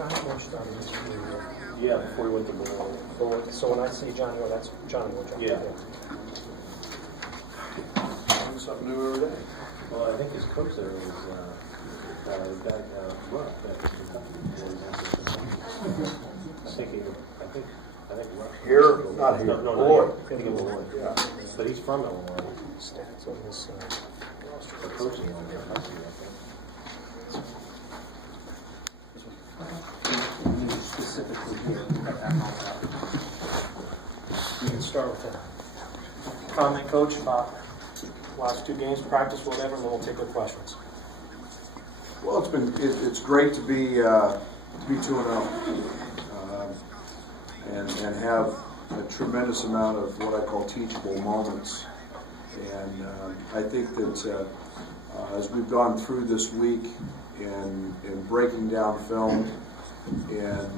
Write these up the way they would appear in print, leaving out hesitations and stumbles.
Johnny Moore started his career? Yeah, before he went to DePaul. So when I say Johnny Moore, that's Johnny Moore. Yeah. Learn something new every day. Well, I think his coach there was Doug Rupp at Kentucky. I think Rupp. Here? Not here. No, Illinois. I think in Illinois. Yeah. But he's from Illinois. Stats on this. The coaching on there, I think. Specifically here. You can start with that. Comment, Coach, about last two games, practice, whatever, and then we'll take the questions. Well, it's great to be 2-0 and have a tremendous amount of what I call teachable moments. And I think that as we've gone through this week in breaking down film and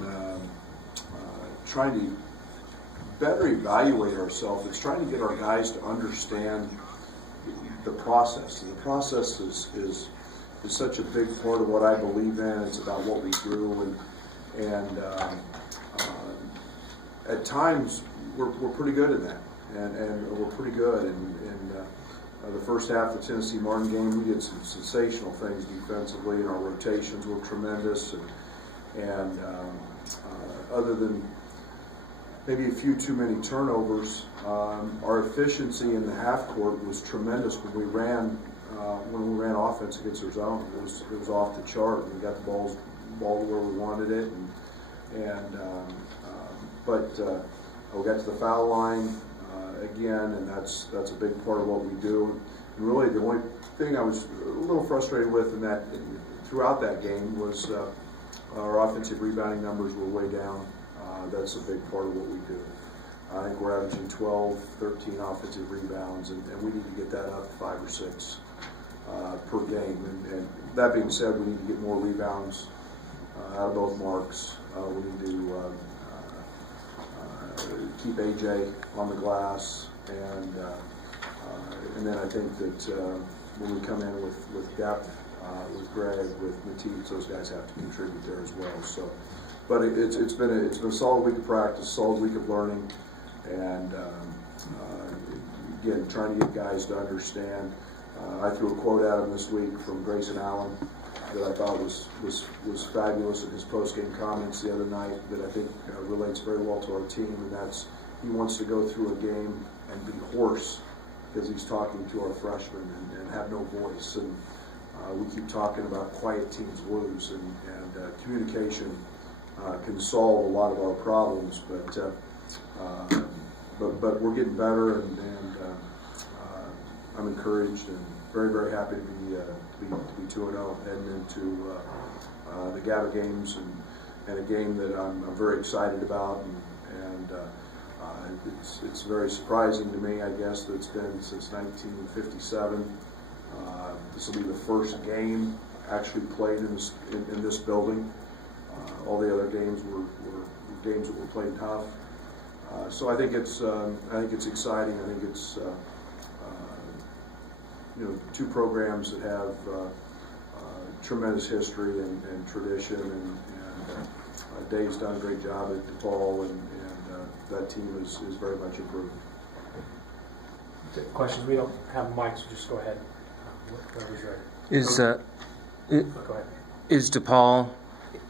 trying to better evaluate ourselves, it's trying to get our guys to understand the process. And the process is such a big part of what I believe in. It's about what we do, and at times we're pretty good at that, and we're pretty good. And the first half of the Tennessee Martin game, we did some sensational things defensively, and our rotations were tremendous. And other than maybe a few too many turnovers, our efficiency in the half court was tremendous when we ran offense against their zone. It was off the chart. We got the ball to where we wanted it, but we got to the foul line again, and that's a big part of what we do. And really, the only thing I was a little frustrated with throughout that game was our offensive rebounding numbers were way down. That's a big part of what we do. I think we're averaging 12, 13 offensive rebounds, and we need to get that up to 5 or 6 per game. And that being said, we need to get more rebounds out of both marks. We need to keep AJ on the glass, and then I think that when we come in with depth, with Greg, with Matisse, those guys have to contribute there as well. So, but it's been a solid week of practice, solid week of learning, and again, trying to get guys to understand. I threw a quote at him this week from Grayson Allen that I thought was fabulous in his post-game comments the other night, that I think relates very well to our team, and that's he wants to go through a game and be hoarse because he's talking to our freshmen and have no voice. And we keep talking about quiet teams lose, and communication can solve a lot of our problems, but we're getting better, and I'm encouraged and very, very happy to be 2-0 heading into the Gavitt Games, and a game that I'm very excited about, and it's very surprising to me, I guess, that it's been since 1957. This will be the first game actually played in this building. All the other games were games that were played tough. So I think it's exciting. I think it's two programs that have tremendous history and tradition, and Dave's done a great job at DePaul, and that team is very much improved. Questions? We don't have mics, so just go ahead. Whoever's ready. Go ahead. Is DePaul,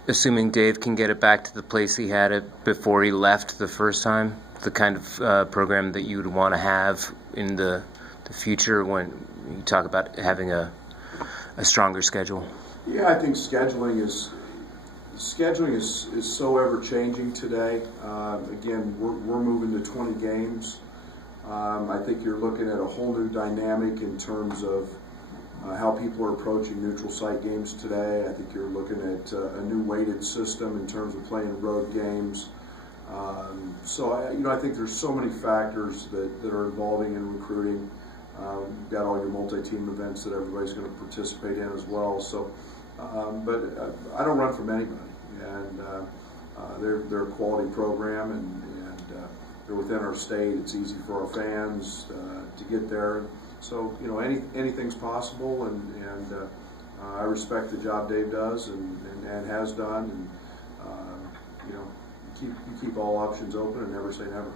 assuming Dave can get it back to the place he had it before he left the first time, the kind of program that you would want to have in the future when you talk about having a stronger schedule? Yeah, I think scheduling is so ever changing today. Again, we're moving to 20 games. I think you're looking at a whole new dynamic in terms of how people are approaching neutral site games today. I think you're looking at a new weighted system in terms of playing road games. So I think there's so many factors that are involving in recruiting. You've got all your multi-team events that everybody's going to participate in as well. So, but I don't run from anybody, and they're a quality program, and they're within our state. It's easy for our fans to get there. So anything's possible, and I respect the job Dave does and has done, and you keep all options open and never say never.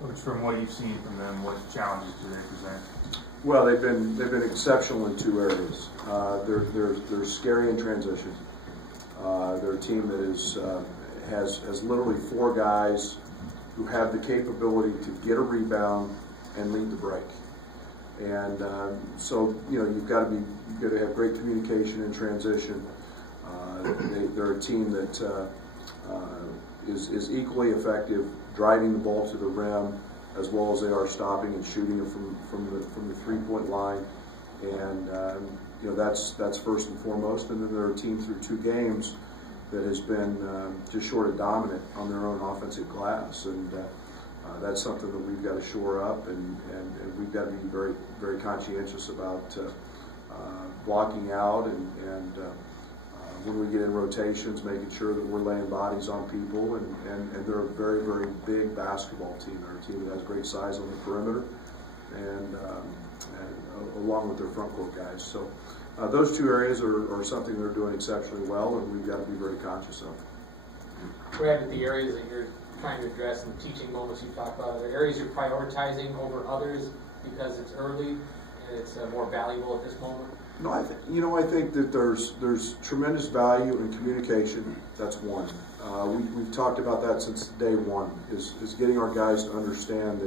Coach, from what you've seen from them, what challenges do they present? Well, they've been exceptional in two areas. They're scary in transition. They're a team that has literally four guys who have the capability to get a rebound and lead the break. And so you've got to have great communication in transition. They're a team that is equally effective driving the ball to the rim, as well as they are stopping and shooting it from the 3-point line, and that's first and foremost. And then they're a team through two games that has been just short of dominant on their own offensive glass, and that's something that we've got to shore up, and we've got to be very, very conscientious about blocking out and when we get in rotations, making sure that we're laying bodies on people, and they're a very, very big basketball team. They're a team that has great size on the perimeter, and along with their front court guys. So those two areas are something they're doing exceptionally well, and we've got to be very conscious of. Brad, at the areas that you're trying to address in the teaching moments you talked about, are there areas you're prioritizing over others because it's early and it's more valuable at this moment? No, I think that there's tremendous value in communication. That's one. We've talked about that since day one. Is getting our guys to understand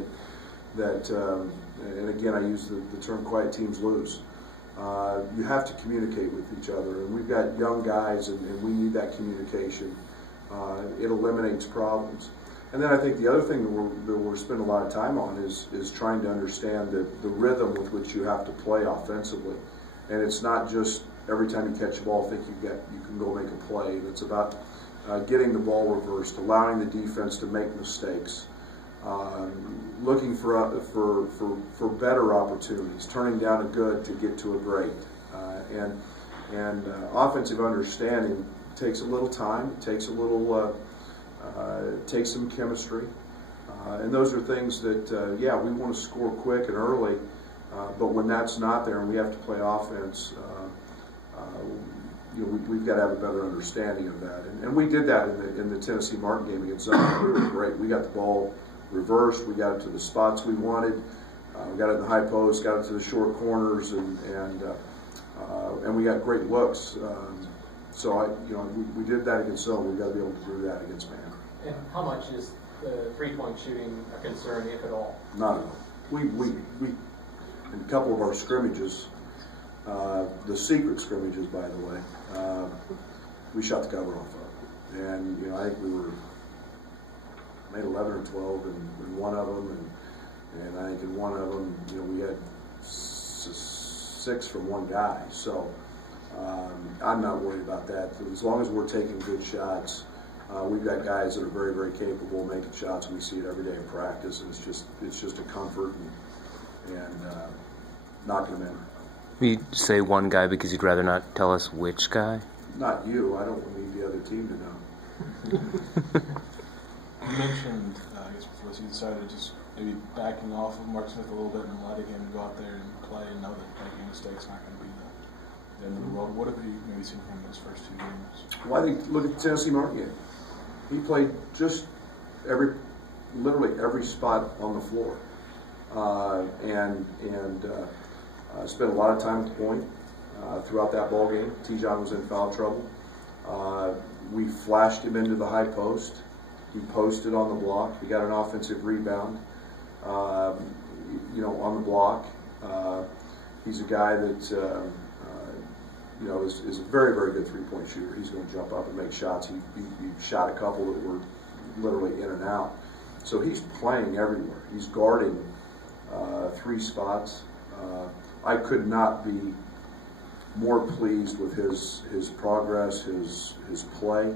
that and again I use the term quiet teams lose. You have to communicate with each other, and we've got young guys, and we need that communication. It eliminates problems. And then I think the other thing that we're spending a lot of time on is trying to understand the rhythm with which you have to play offensively. And it's not just every time you catch the ball, think you can go make a play. It's about getting the ball reversed, allowing the defense to make mistakes, looking for better opportunities, turning down a good to get to a great, and offensive understanding takes a little time. It takes a little takes some chemistry, and those are things that we want to score quick and early. But when that's not there and we have to play offense, we've got to have a better understanding of that. And we did that in the Tennessee Martin game against Illini. We were great. We got the ball reversed. We got it to the spots we wanted. We got it in the high post. Got it to the short corners, and we got great looks. So we did that against Illini. We've got to be able to do that against man. And how much is the 3-point shooting a concern, if at all? Not at all. We in a couple of our scrimmages, the secret scrimmages, by the way, we shot the cover off of. And, I think we made 11 or 12 in one of them, and I think in one of them, we had 6 from one guy. So I'm not worried about that. As long as we're taking good shots, we've got guys that are very, very capable of making shots. We see it every day in practice, and it's just a comfort and knocking them in. You say one guy because you'd rather not tell us which guy? Not you. I don't need the other team to know. You mentioned, I guess before you decided just maybe backing off of Mark Smith a little bit and letting him go out there and play and know that making mistakes not going to be the end of the world. What have you maybe seen from those first 2 games? Well, I think look at the Tennessee Martin game. He played just literally every spot on the floor, and spent a lot of time at the point throughout that ball game. T-John was in foul trouble. We flashed him into the high post. He posted on the block. He got an offensive rebound, on the block. He's a guy that is a very, very good 3-point shooter. He's going to jump up and make shots. He shot a couple that were literally in and out. So he's playing everywhere. He's guarding 3 spots. I could not be more pleased with his progress, his play.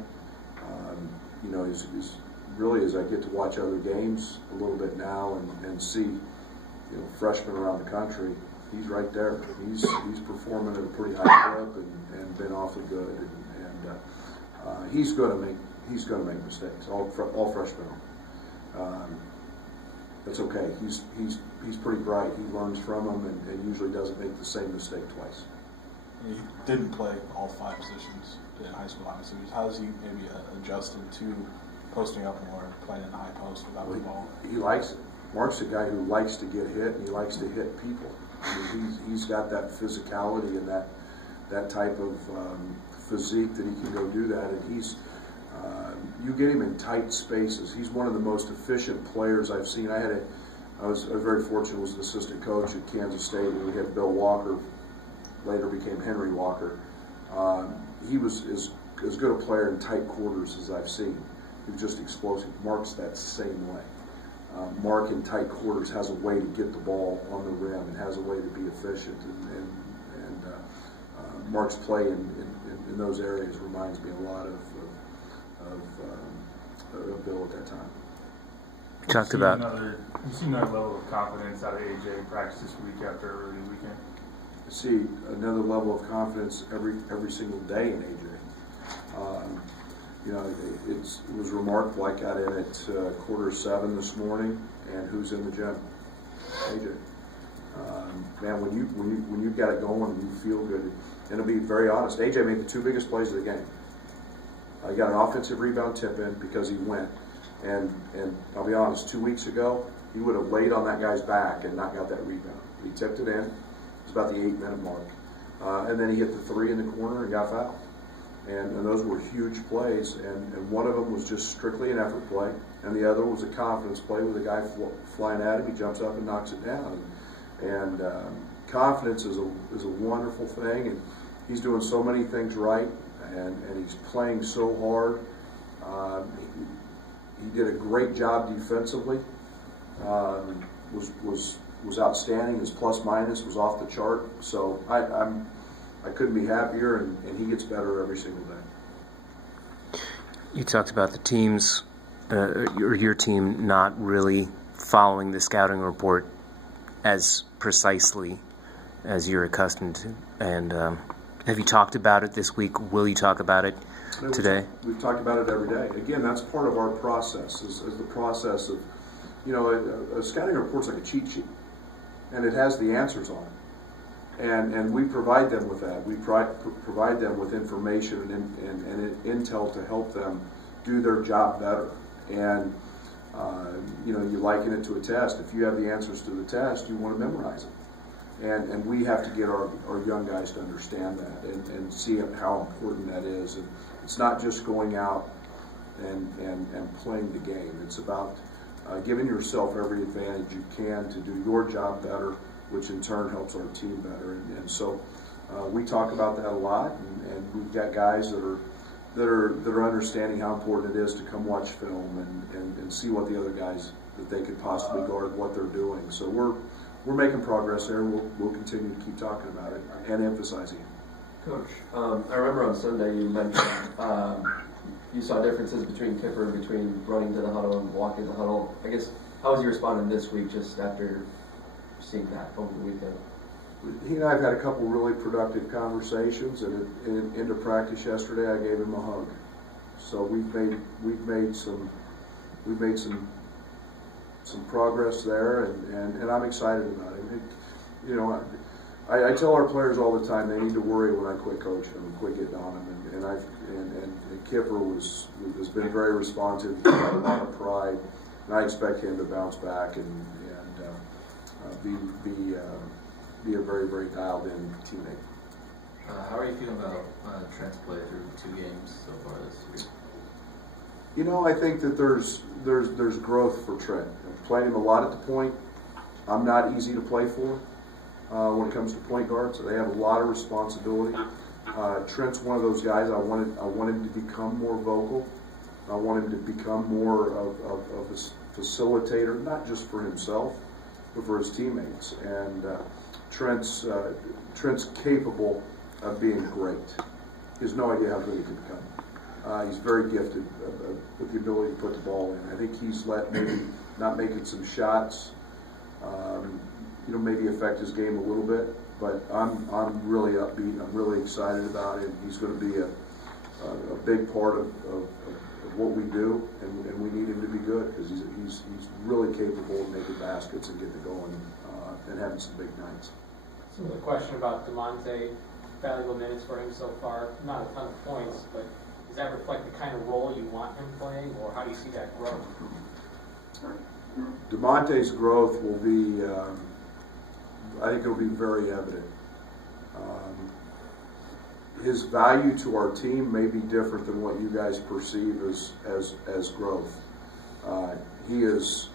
Really, as I get to watch other games a little bit now and see freshmen around the country, he's right there. He's performing at a pretty high clip and been awfully good. And he's going to make mistakes. All freshmen are. That's okay. He's pretty bright. He learns from them and usually doesn't make the same mistake twice. He didn't play all 5 positions in high school, obviously. How has he maybe adjusted to posting up more, playing in the high post without the ball? He likes it. Mark's a guy who likes to get hit, and he likes to hit people. I mean, he's got that physicality and that type of physique that he can go do that. And you get him in tight spaces. He's one of the most efficient players I've seen. I was very fortunate. Was an assistant coach at Kansas State, and we had Bill Walker. Later became Henry Walker. He was as good a player in tight quarters as I've seen. He was just explosive. Mark's that same way. Mark in tight quarters has a way to get the ball on the rim and has a way to be efficient. And Mark's play in those areas reminds me a lot of Bill at that time. You've seen another level of confidence out of AJ in practice this week after a early weekend? I see another level of confidence every single day in AJ. You know, it was remarkable. I got in at 7:15 this morning, and who's in the gym? AJ. Man, when you got it going and you feel good, and to be very honest, AJ made the two biggest plays of the game. He got an offensive rebound tip in because he went, and I'll be honest, 2 weeks ago he would have laid on that guy's back and not got that rebound. He tipped it in. It was about the 8-minute mark, and then he hit the three in the corner and got fouled. And those were huge plays, and one of them was just strictly an effort play, and the other was a confidence play with a guy flying at him. He jumps up and knocks it down. And confidence is a wonderful thing, and he's doing so many things right, and he's playing so hard. He did a great job defensively. Was outstanding. His plus minus was off the chart. So I couldn't be happier, and he gets better every single day. You talked about the teams, or your team, not really following the scouting report as precisely as you're accustomed to. And have you talked about it this week? Will you talk about it today? We've talked about it every day. Again, that's part of our process, is the process of, you know, a scouting report's like a cheat sheet, and it has the answers on it. And we provide them with that. We provide them with information and intel to help them do their job better. And you know, you liken it to a test. If you have the answers to the test, you want to memorize it. And we have to get our young guys to understand that and see how important that is. And it's not just going out and playing the game. It's about giving yourself every advantage you can to do your job better, which in turn helps our team better. And so we talk about that a lot, and we've got guys that are understanding how important it is to come watch film and see what the other guys that they could possibly guard, what they're doing. So we're making progress there. We'll continue to keep talking about it and emphasizing it. Coach, I remember on Sunday you mentioned you saw differences between Kipper and between running to the huddle and walking the huddle. I guess, how was he responding this week just after seeing that over the weekend? He and I have had a couple really productive conversations, and into practice yesterday I gave him a hug. So we've made some progress there, and I'm excited about it. You know, I tell our players all the time they need to worry when I quit coaching them and quit getting on them, and Kipper has been very responsive. He's got a lot of pride, and I expect him to bounce back and be a very, very dialed-in teammate. How are you feeling about Trent's play through 2 games so far this year? You know, I think that there's growth for Trent. I've played him a lot at the point. I'm not easy to play for when it comes to point guard, so they have a lot of responsibility. Trent's one of those guys I want him to become more vocal. I want him to become more of a facilitator, not just for himself, but for his teammates. And Trent's capable of being great. He has no idea how good he can become. He's very gifted with the ability to put the ball in. I think he's let maybe not making some shots, maybe affect his game a little bit. But I'm really upbeat. I'm really excited about him. He's going to be a big part of what we do, and we need him to be good because he's really capable of making baskets and getting it going and having some big nights. So the question about DeMonte, valuable minutes for him so far, not a ton of points, but is that reflect the kind of role you want him playing, or how do you see that growth? DeMonte's growth will be, I think it'll be very evident. His value to our team may be different than what you guys perceive as growth. He is,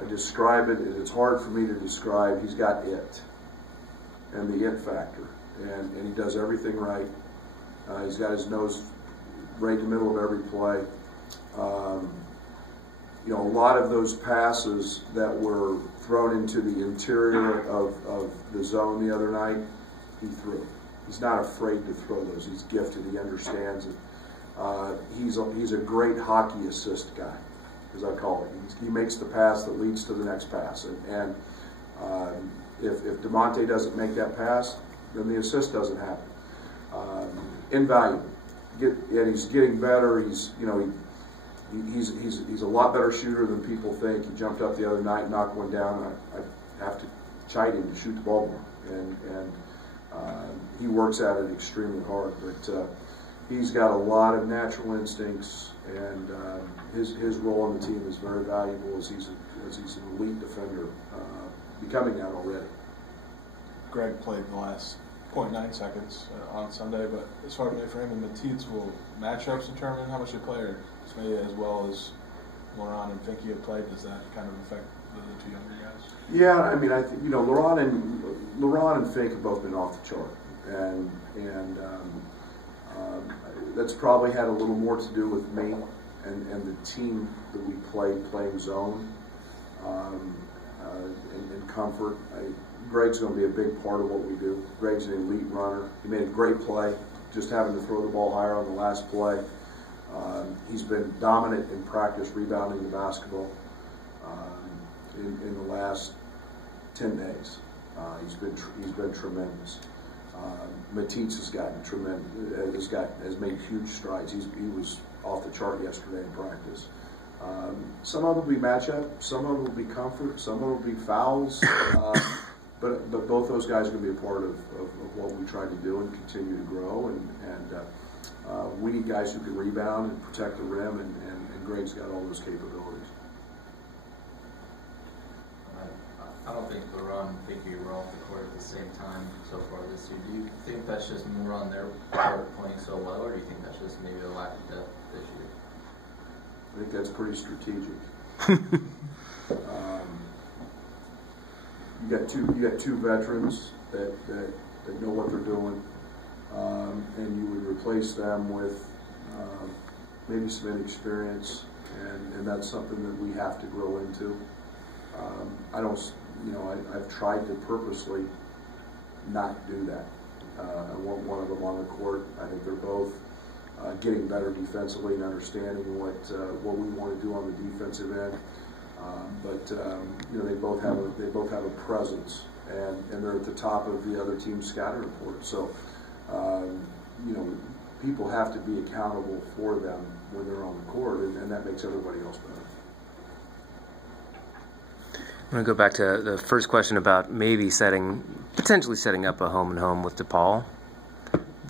I describe it, and it's hard for me to describe, he's got it, and the it factor, and he does everything right. He's got his nose right in the middle of every play. You know, a lot of those passes that were thrown into the interior of the zone the other night, he threw. He's not afraid to throw those. He's gifted. He understands it. He's a great hockey assist guy, as I call it. He makes the pass that leads to the next pass. And if DeMonte doesn't make that pass, then the assist doesn't happen. Invaluable. And he's getting better. He's a lot better shooter than people think. He jumped up the other night and knocked one down. I have to chide him to shoot the ball more. And he works at it extremely hard. But he's got a lot of natural instincts, and his role on the team is very valuable as he's an elite defender, becoming that already. Greg played the last 0.9 seconds on Sunday, but as far as for him and Matisse, will matchups determine how much they play, or just maybe as well as Laurent and Finke have played? Does that kind of affect the two younger guys? Yeah, I mean, I think Laurent and Fink have both been off the chart, and that's probably had a little more to do with me and the team that we playing zone and comfort. Greg's going to be a big part of what we do. Greg's an elite runner. He made a great play, just having to throw the ball higher on the last play. He's been dominant in practice rebounding the basketball in the last 10 days. He's been tremendous. Matisse has gotten tremendous. Has made huge strides. He was off the chart yesterday in practice. Some of it will be matchup. Some of it will be comfort. Some of it will be fouls. But both those guys are going to be a part of what we try to do and continue to grow. And we need guys who can rebound and protect the rim, and Greg's got all those capabilities. I don't think Laurent and Finke were off the court at the same time so far this year. Do you think that's just more on their part playing so well, or do you think that's just maybe a lack of depth this year? I think that's pretty strategic. You got two veterans that know what they're doing, and you would replace them with maybe some inexperience, and that's something that we have to grow into. I've tried to purposely not do that. I want one of them on the court. I think they're both getting better defensively and understanding what we want to do on the defensive end. They both have a presence, and they're at the top of the other team's scouting report. So, people have to be accountable for them when they're on the court, and that makes everybody else better. I'm going to go back to the first question about maybe potentially setting up a home-and-home with DePaul.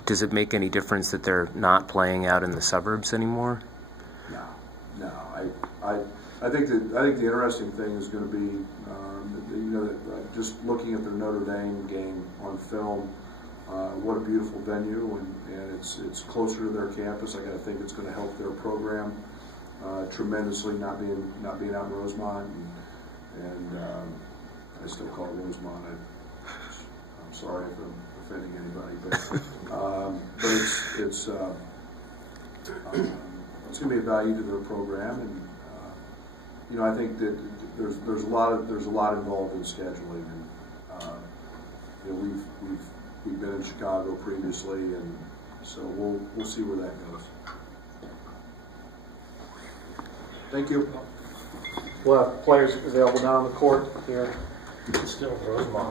Does it make any difference that they're not playing out in the suburbs anymore? No. I think the interesting thing is going to be, just looking at the Notre Dame game on film. What a beautiful venue, and it's closer to their campus. I got to think it's going to help their program tremendously. Not being out in Rosemont, and I still call it Rosemont. I'm sorry if I'm offending anybody, but it's going to be a value to their program, and I think that there's a lot involved in scheduling, and we've been in Chicago previously, and so we'll see where that goes. Thank you. We'll have players available down on the court here. Still Rosemont.